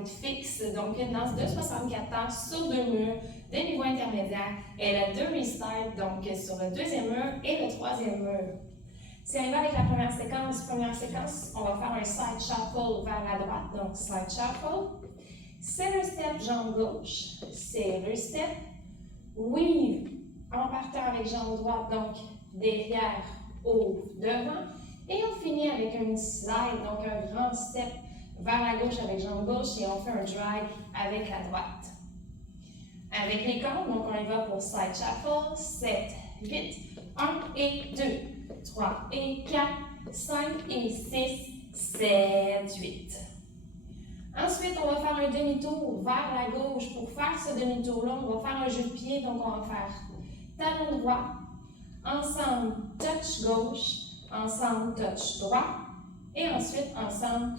être fixe, donc une danse de 64 temps sur 2 murs de niveau intermédiaire. Elle a 2 restarts, donc sur le deuxième mur et le troisième mur. Si on y va avec la première séquence, on va faire un side shuffle vers la droite, donc side shuffle. Center step, jambe gauche, center step, weave en partant avec jambe droite, donc derrière, ouvre, devant. Et on finit avec un slide, donc un grand step vers la gauche avec jambe gauche et on fait un drag avec la droite. Avec les comptes, donc on y va pour side shuffle, 7, 8, 1 et 2, 3 et 4, 5 et 6, 7, 8. Ensuite, on va faire un demi-tour vers la gauche. Pour faire ce demi-tour-là, on va faire un jeu de pied, donc on va faire talon droit, ensemble touch gauche, ensemble touch droit, et ensuite ensemble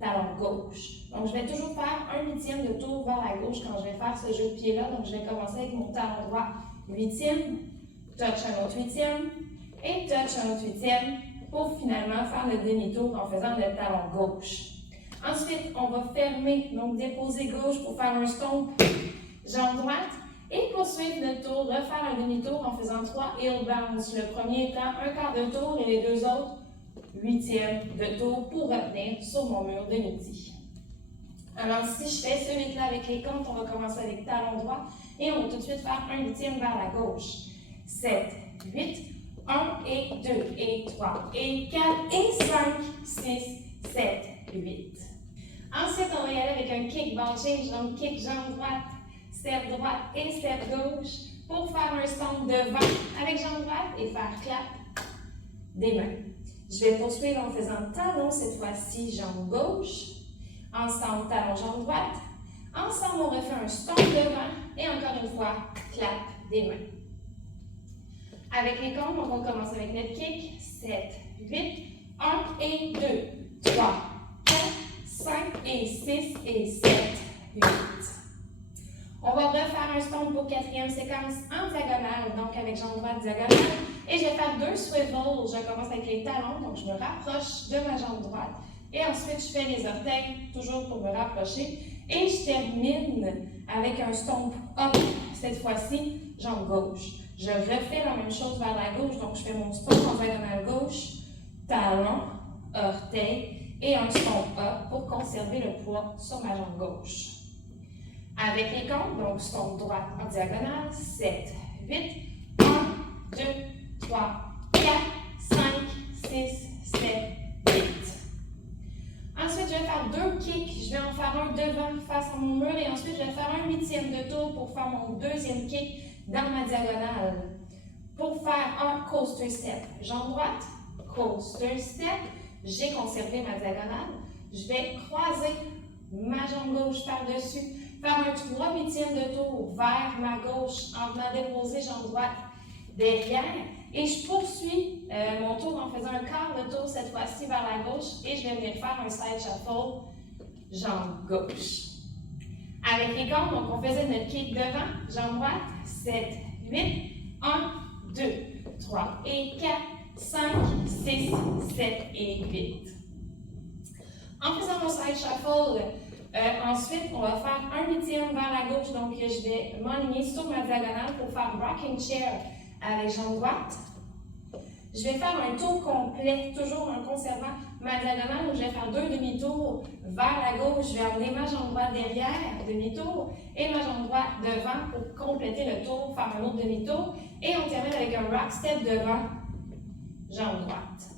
talon gauche. Donc, je vais toujours faire un huitième de tour vers la gauche quand je vais faire ce jeu de pied-là. Donc, je vais commencer avec mon talon droit, huitième, touch un autre huitième, et touch un autre huitième, pour finalement faire le demi-tour en faisant le talon gauche. Ensuite, on va fermer, donc déposer gauche pour faire un stomp, jambe droite, et poursuivre le tour, refaire un demi-tour en faisant 3 heel bounce. Le premier étant un quart de tour et les deux autres, huitième de tour pour revenir sur mon mur de midi. Alors, si je fais ce 8-là avec les comptes, on va commencer avec talon droit et on va tout de suite faire un huitième vers la gauche. 7, 8, 1 et 2 et 3 et 4 et 5, 6, 7, 8. Ensuite, on va y aller avec un kick ball change, donc kick jambe droite, step droite et step gauche pour faire un stomp devant avec jambe droite et faire clap des mains. Je vais poursuivre en faisant talon cette fois-ci, jambe gauche, ensemble talon, jambe droite, ensemble on refait un stomp devant et encore une fois, clap des mains. Avec les comptes, on va commencer avec notre kick, 7, 8, 1 et 2, 3, 4, 5 et 6 et 7, 8. On va refaire un stomp pour quatrième séquence en diagonale, donc avec jambe droite diagonale. Et je vais faire 2 swivels. Je commence avec les talons, donc je me rapproche de ma jambe droite. Et ensuite, je fais les orteils, toujours pour me rapprocher. Et je termine avec un stomp up, cette fois-ci, jambe gauche. Je refais la même chose vers la gauche, donc je fais mon stomp en diagonale gauche, talon, orteil et un stomp up pour conserver le poids sur ma jambe gauche. Avec les comptes, donc stomp droite en diagonale, 7, 8, 1, 2, 3, 4, 5, 6, 7, 8. Ensuite, je vais faire 2 kicks. Je vais en faire un devant face à mon mur et ensuite, je vais faire un huitième de tour pour faire mon deuxième kick dans ma diagonale. Pour faire un coaster step, jambe droite, coaster step, j'ai conservé ma diagonale. Je vais croiser ma jambe gauche par-dessus, faire un 3 huitièmes de tour vers ma gauche en venant déposer jambe droite derrière. Et je poursuis mon tour en faisant un quart de tour cette fois-ci vers la gauche et je vais venir faire un side shuffle, jambe gauche. Avec les comptes, donc on faisait notre kick devant, jambe droite, 7, 8, 1, 2, 3 et 4, 5, 6, 7 et 8. En faisant mon side shuffle, ensuite, on va faire un huitième vers la gauche, donc je vais m'aligner sur ma diagonale pour faire rocking chair avec jambe droite. Je vais faire un tour complet, toujours en conservant ma diagonale, où je vais faire 2 demi-tours vers la gauche. Je vais amener ma jambe droite derrière, demi-tour, et ma jambe droite devant pour compléter le tour, faire un autre demi-tour. Et on termine avec un rock step devant, jambe droite.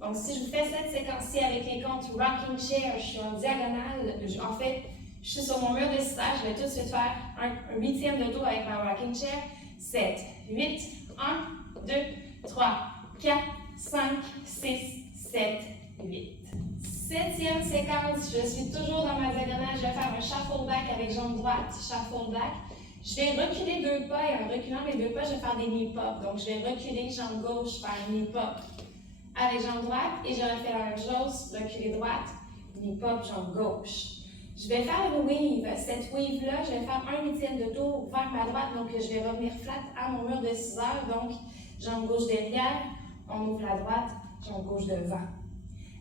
Donc, si je vous fais cette séquence-ci avec les comptes rocking chair, je suis en diagonale, en fait, je suis sur mon mur de stage, je vais tout de suite faire un huitième de tour avec ma rocking chair. 7, 8, 1, 2, 3, 4, 5, 6, 7, 8. Septième séquence, je suis toujours dans ma diagonale, je vais faire un shuffle back avec jambe droite, shuffle back. Je vais reculer 2 pas et en reculant mes 2 pas, je vais faire des knee pop. Donc, je vais reculer jambe gauche, faire knee pop avec jambe droite et je refais la même chose, reculer droite, knee pop, jambe gauche. Je vais faire une weave. Cette weave-là, je vais faire un huitième de tour vers ma droite, donc je vais revenir flat à mon mur de 6 heures, donc jambe gauche derrière, on ouvre la droite, jambe gauche devant.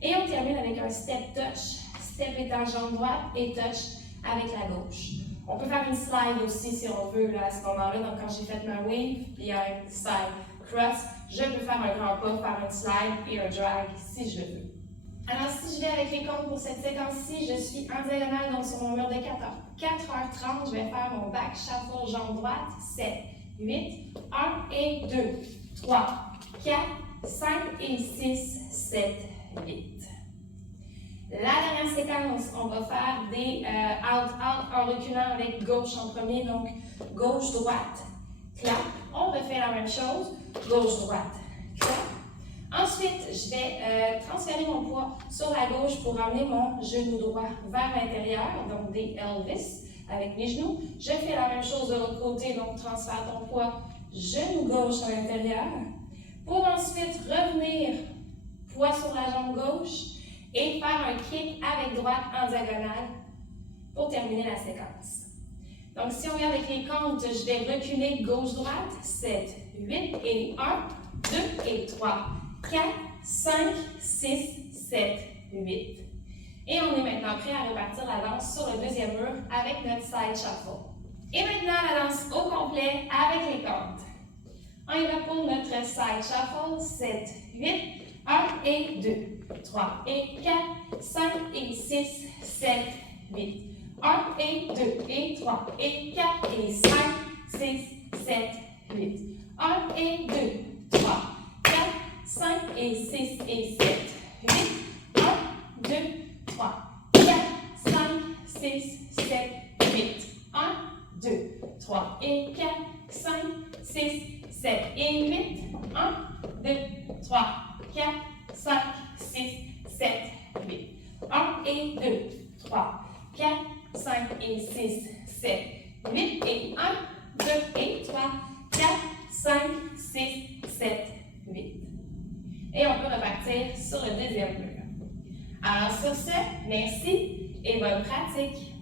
Et on termine avec un step touch. step étant jambe droite et touch avec la gauche. On peut faire une slide aussi si on veut là, à ce moment-là. Donc quand j'ai fait ma wave, il y a un side cross, je peux faire un grand pas, faire une slide et un drag si je veux. Alors si je vais avec les comptes pour cette séquence-ci, je suis en diagonale donc sur mon mur de 4h30, je vais faire mon back shuffle jambe droite, 7, 8, 1 et 2, 3, 4, 5 et 6, 7, 8. La dernière séquence, on va faire des out-out en reculant avec gauche en premier, donc gauche-droite, clap. On refait la même chose, gauche-droite, clap. Ensuite, je vais transférer mon poids sur la gauche pour amener mon genou droit vers l'intérieur, donc des Elvis avec mes genoux. Je fais la même chose de l'autre côté, donc transfère ton poids, genou gauche à l'intérieur. Pour ensuite revenir, poids sur la jambe gauche et faire un kick avec droite en diagonale pour terminer la séquence. Donc, si on vient avec les comptes, je vais reculer gauche-droite, 7, 8 et 1, 2 et 3. 4, 5, 6, 7, 8. Et on est maintenant prêt à repartir la danse sur le deuxième mur avec notre side shuffle. Et maintenant, la danse au complet avec les comptes. On y va pour notre side shuffle. 7, 8, 1 et 2, 3 et 4, 5 et 6, 7, 8. 1 et 2 et 3 et 4 et 5, 6, 7, 8. 1 et 2, 3, 4, 5 et 6 et 7, 8, 1, 2, 3, 4, 5, 6, 7, 8, 1, 2, 3 et 4, 5, 6, 7 et 8, 1, 2, 3, 4, 5, 6, 7, 8, 1 et 2, 3, 4, 5 et 6, 7, 8 et 1, 2 et 3, 4, 5, 6, 7, 8. Et on peut repartir sur le deuxième mur. Alors sur ce, merci et bonne pratique!